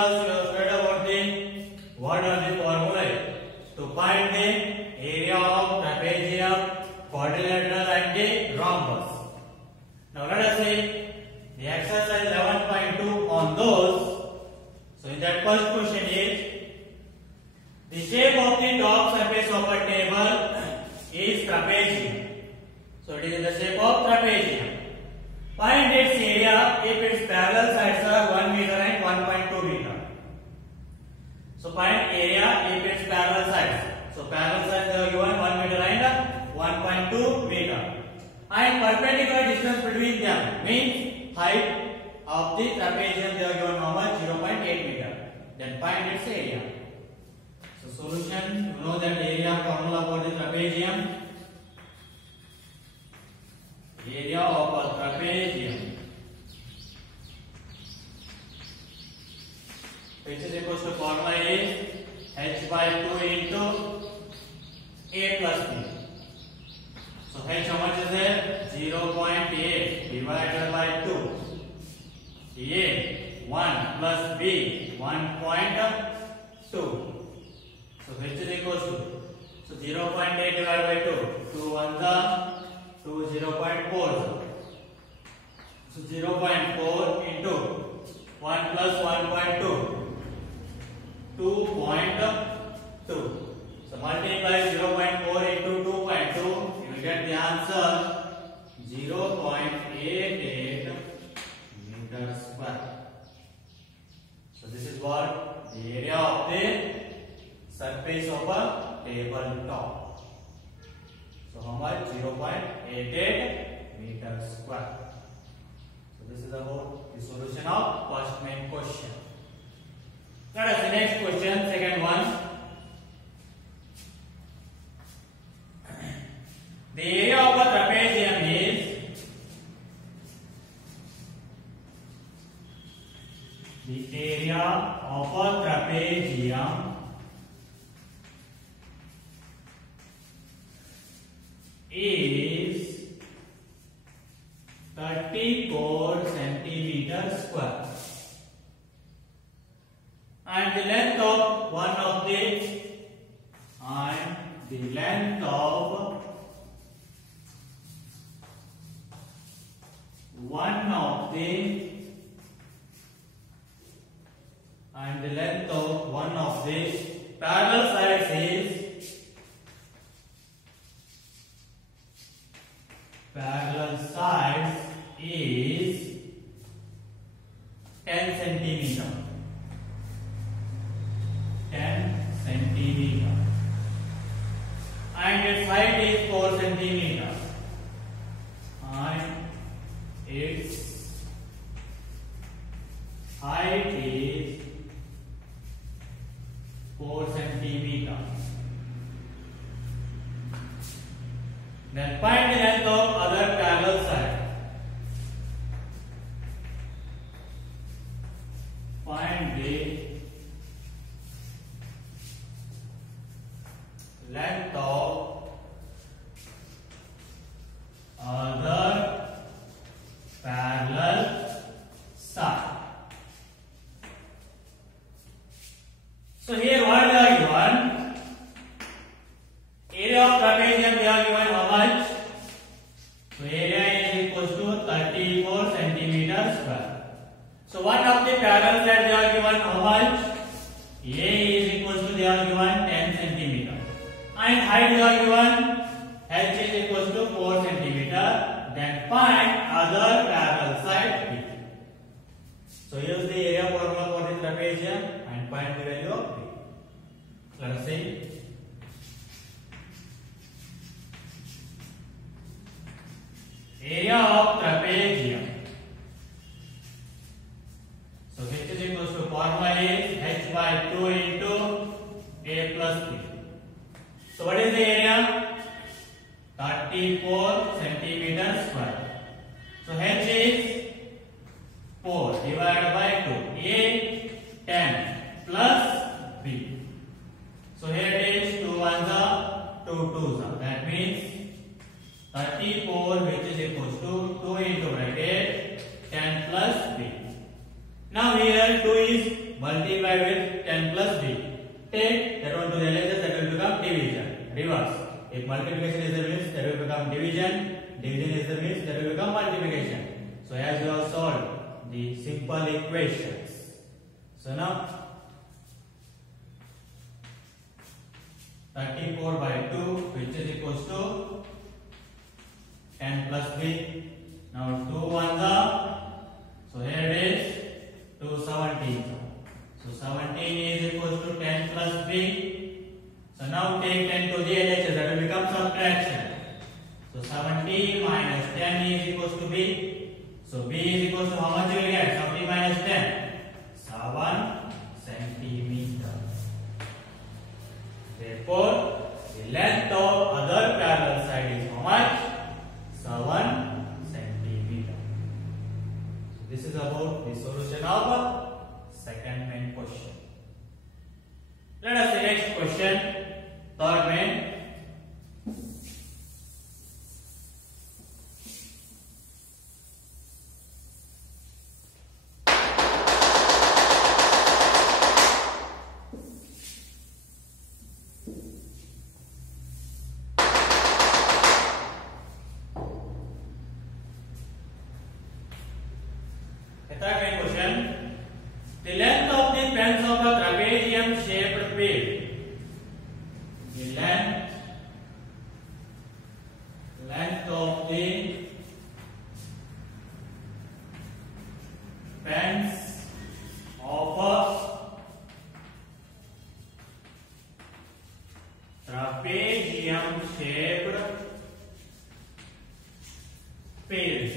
class we have studied about the what are the formulae to find the area of trapezium, quadrilateral and the rhombus. Now let us see the exercise 11.2 on those. So in that first question is the shape of the top surface of a table is trapezium. So it is in the shape of trapezium. Find its area if its parallel sides are 1 meter and 1.2 meter. So find area if its parallel sides. So parallel sides they are given 1 meter and 1.2 meter. And perpendicular distance between them means height of the trapezium they are given how much? 0.8 meter. Then find its area. So solution, you know that area formula for the trapezium. Area of a trapezium which is equals to formula is h by 2 into a plus b. So h how much is it? 0.8 divided by 2. A 1 plus b 1.2. So h is equals to 0.8 divided by 2. 2 1 the 2 0.4. So 0.4 into 1 plus 1.2. 2.2. So multiply 0.4 into 2.2. You will get the answer 0.88 meter square. So this is what the area of the surface of a tabletop. So how much? 0.88 meter square. So this is about the solution of first main question. Let us the next question, second one. The area of a trapezium is the area of a trapezium is 34 centimeter square, and the length of one of the parallel sides is 10 centimeter. 10 centimeter. And its height is 4 centimeter. And its height is 4 centimeter. Then find the length of other parallel side. Find the length of other parallel side. So here what they are given? Area of trapezium they are given how much? So area is equals to 34 centimeter square. So one of the parallel side they are given how much? A is equals to they are given 10 centimeter. And height they are given h is equals to 4 centimeter. Then find other parallel side B. So use the area formula for the trapezium and find the value of B. Let us see. Area of trapezium. So h is equals to formula is h by 2 into a plus b. So what is the area? 34 centimeter square. So h is 4 divided by 2. A 10 plus b. So here it is 2 1s are 2 2s are. That means 34 which is equals to 2 into bracket 10 plus b. Now here 2 is 1 multiply with 10 plus b. Take that one to the LHS, that will become division. Reverse. If multiplication is the means, that will become division. Division is the means, that will become multiplication. So as we have solved the simple equations. So now 34 by 2, which is equals to 10 plus b. Now 2 ones are, so here it is 2 17. So 17 is equals to 10 plus b. So now take 10 to the LHS, that will become subtraction. So 17 minus 10 is equals to b. So b is equals to how much you will get? 17 minus 10. 7 centimeter. Therefore, the length of other parallel side is how much? 7 centimeter. So this is about the solution of second main question. Let us see next question. Third main. The length of the fence of a trapezium shaped field. The length of the fence of a trapezium shaped field.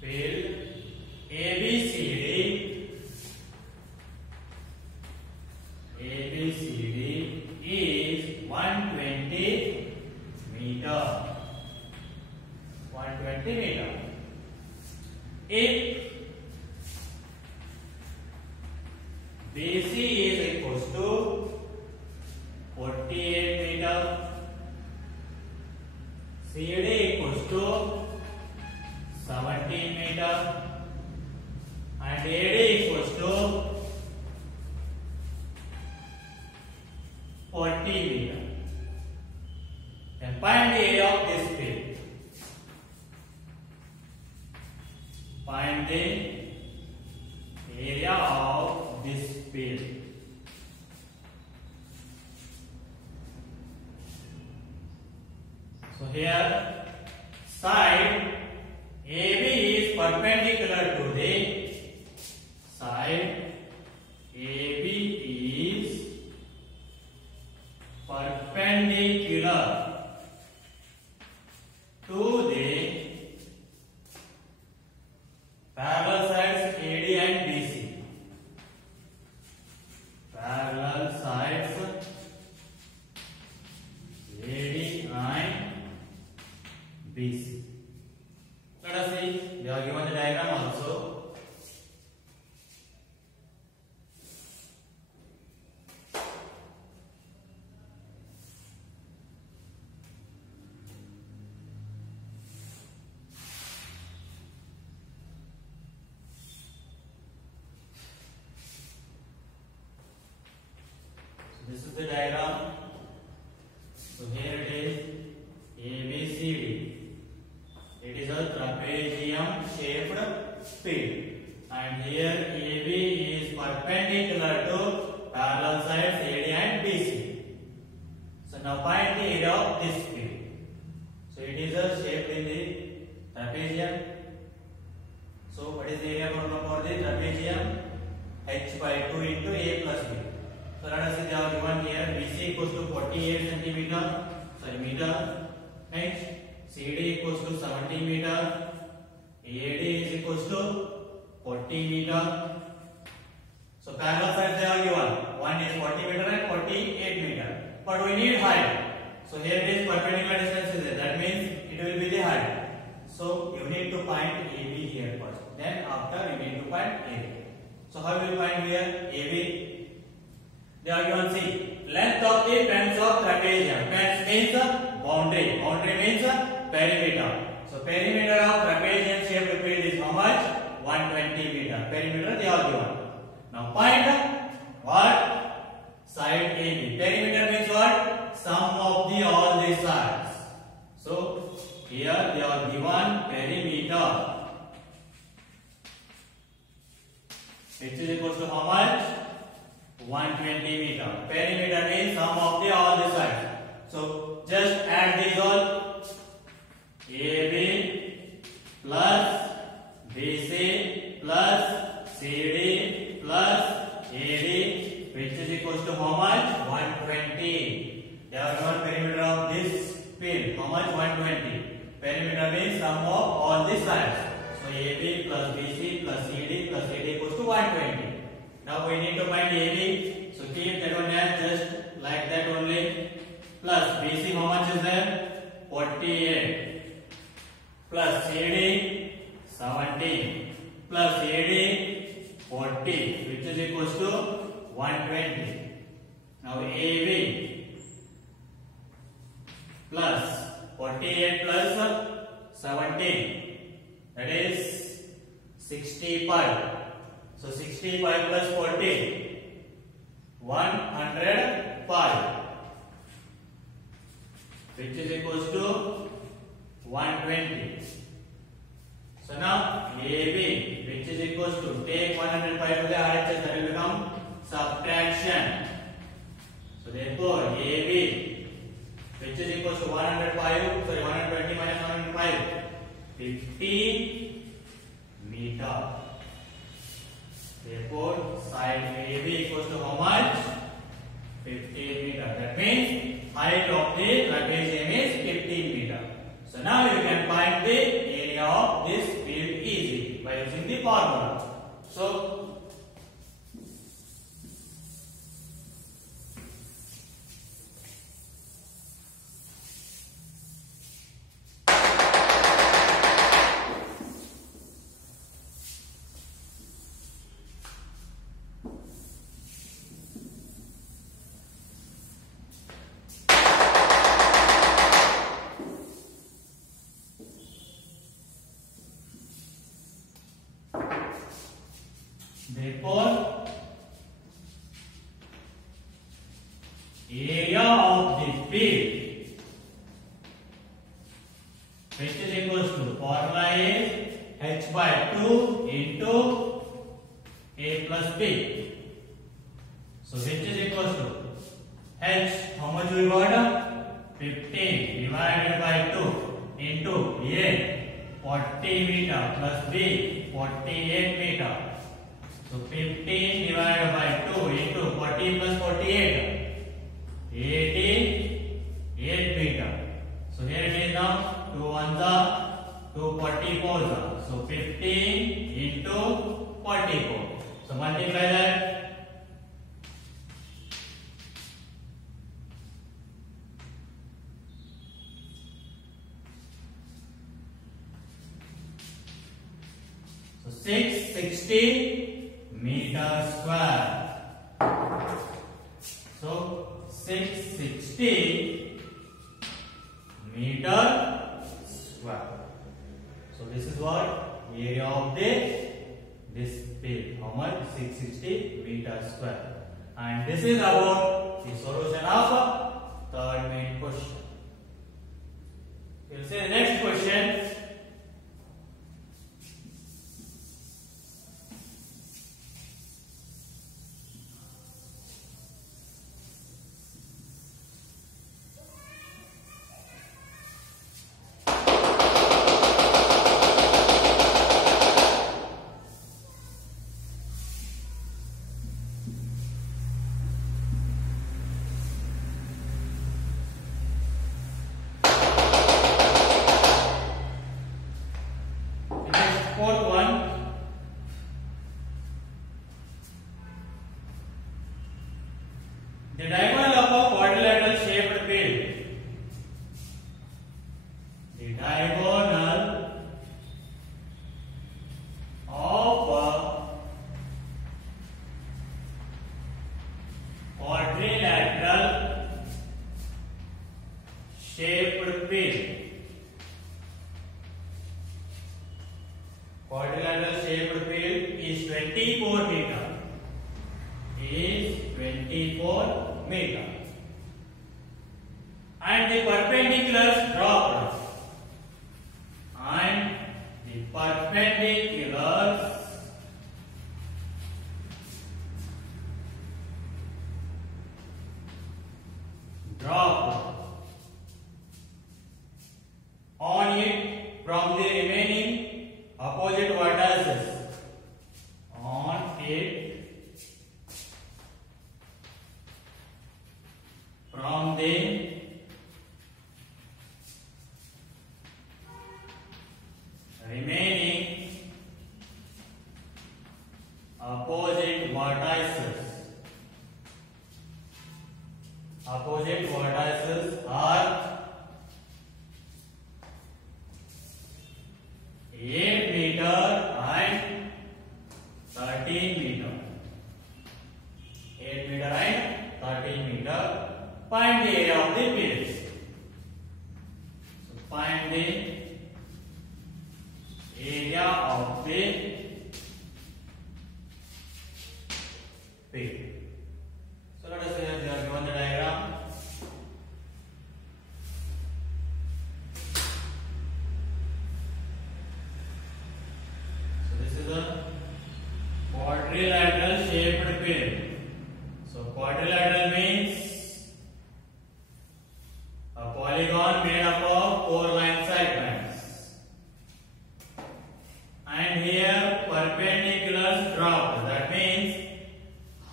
Field ABCD is 120 meter. 120 meter. If BC is equals to 48 meter, CD equals to 17 meter, and AD equals to 40 meter. Then find the area of this field. Find the area of this field. So here side AB is perpendicular to the side. AB is perpendicular to the parallel sides AD and BC. Parallel sides AD and BC. Let us see, they are given the diagram also. So this is the diagram. So here it is ABCD. It is a trapezium shaped field, and here AB is perpendicular to parallel sides AD and BC. So now find the area of this field. So it is a shape in the trapezium. So what is the area formula for the trapezium? H by 2 into A plus B. So let us see, they are given here. BC equals to 48 centimeter. Sorry, meter. Next, CD equals to 70 meter. AD is equals to 40 meter. So parallel sides they are given. One is 40 meter and 48 meter. But we need height. So here it is perpendicular distance is there. That means it will be the height. So you need to find AB here first. Then after you need to find AB. So how will you find here AB? They are given, see, length of the fence of trapezium. Fence means boundary. Boundary means perimeter. So perimeter of trapezium shaped field is how much? 120 meter. Perimeter they are given. Now find what? Side AB. Perimeter means what? Sum of the all the sides. So here they are given perimeter, which is equals to how much? 120 meter. Perimeter means sum of the all the sides. So just add these all. AB plus BC plus CD plus AD, which is equals to how much? 120. They are given perimeter of this field. How much? 120. Perimeter means sum of all the sides. So AB plus BC plus CD plus AD equals to 120. Now we need to find AB. So keep that one as just like that only. Plus BC, how much is there? 48. Plus CD 17 plus AD 40, which is equals to 120. Now AB plus 48 plus 17, that is 65. So 65 plus 40, 105, which is equals to 120. So now AB, which is equals to, take 105 to the RHS, that will become subtraction. So therefore AB, which is equals to 120 minus 105, 50 meter. Therefore side AB equals to how much? 15 meter. That means height of the trapezium is 15 meter. So now you can find the area of this field easily by using the formula. So therefore area of the field, which is equals to, formula is h by 2 into a plus b. So which is equals to h, how much we got? 15 divided by 2 into a 40 meter plus b 48 meter. So 15 divided by 2 into 40 plus 48, 88 meter. So here it is now 2 ones are 244. So 15 into 44. So multiply that. So 660 meter square. So 660 meter square. So this is what area of this field. How much? 660 meter square. And this is about the solution of third main question. We'll see the next question. Fourth one, the diagonal of a quadrilateral shaped field. The diagonal of a quadrilateral shaped field. Quadrilateral shaped 24 meter. Is 24 meter. And the perpendiculars dropped. And the perpendiculars dropped on it from the remaining opposite vertices. On it from the remaining opposite vertices. Opposite vertices are 8 meter and 13 meter. 8 meter and 13 meter. Find the area of the pillars. So find the area of the pit. So let us say that we are given the diagram. So this is a quadrilateral shaped pit. So quadrilateral means a polygon made up of 4 line segments. And here perpendiculars dropped. That means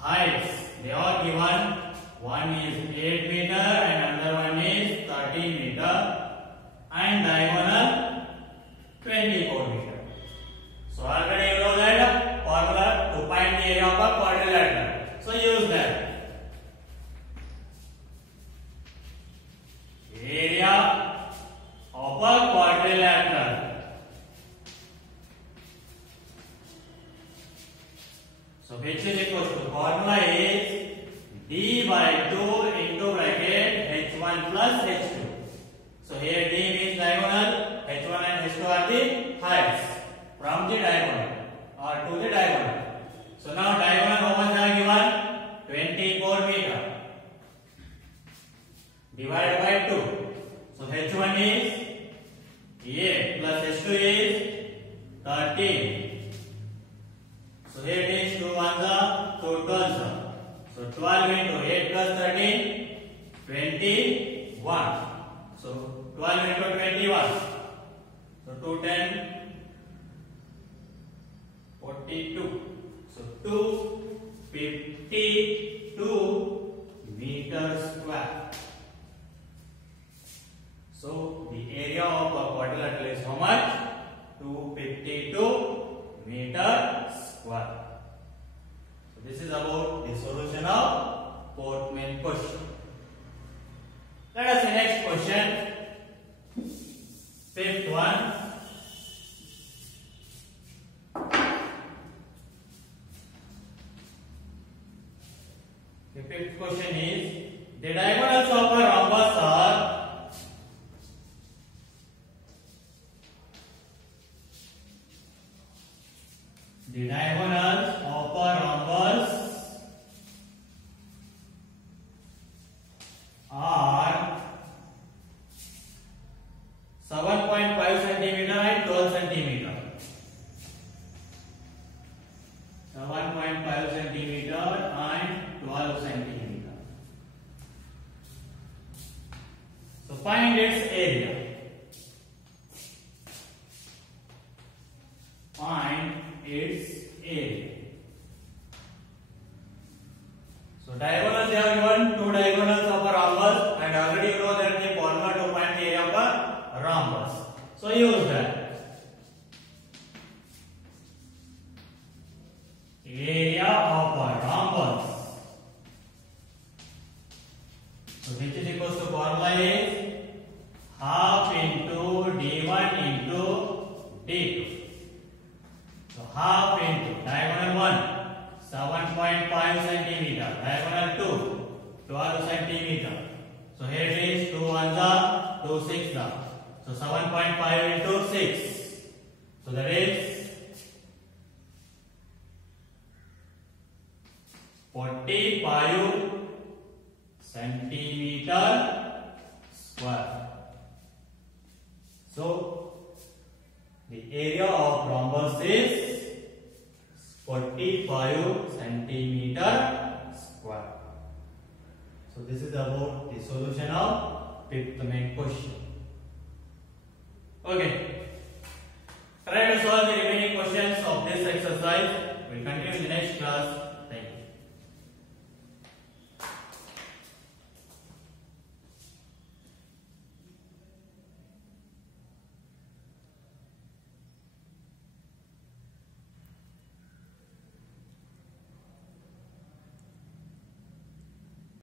heights. They are given. One is 8 meter and another one is 13 meter. And diagonal 24 meter. So already you know that formula to find the area of a quadrilateral. So use that. Area of a quadrilateral. So which is equal to formula is d by 2 into bracket h1 plus h2. So here d means diagonal, h1 and h2 are the heights from the diagonal or to the diagonal. So now diagonal how much are given? 24 meter divided by 2. So h1 is 8 plus h2 is 13. So here it is 2 ones are 2 12s. So 12 into 8 plus 13, 21. So 12 into 21. So 2 10, 42. So 252 meters square. So the area of a quadrilateral is how much? 252 meters square. So this is about the solution of fourth main question. Let us see next question. Fifth one. The fifth question is the diagonals of a rhombus are the diagonals of a rhombus are 7.5 centimeter and 12 centimeter. 7.5 centimeter and 12 centimeter. So find its area. Find its area. So diagonals, they are given 2 diagonals of a rhombus, and already you know that the formula to find the area of a rhombus. So use that. Area of a rhombus. So which is equal to formula is half into d1 into d2. So half into diagonal 1 7.5 centimeter, diagonal 2 12 centimeter. So here it is 2 ones are 2 6 are. So 7.5 into 6. So that is 45 centimeter square. So the area of rhombus is 45 centimeter square. So this is about the solution of fifth main question. Okay. Try to solve the remaining questions of this exercise. We'll continue in the next class.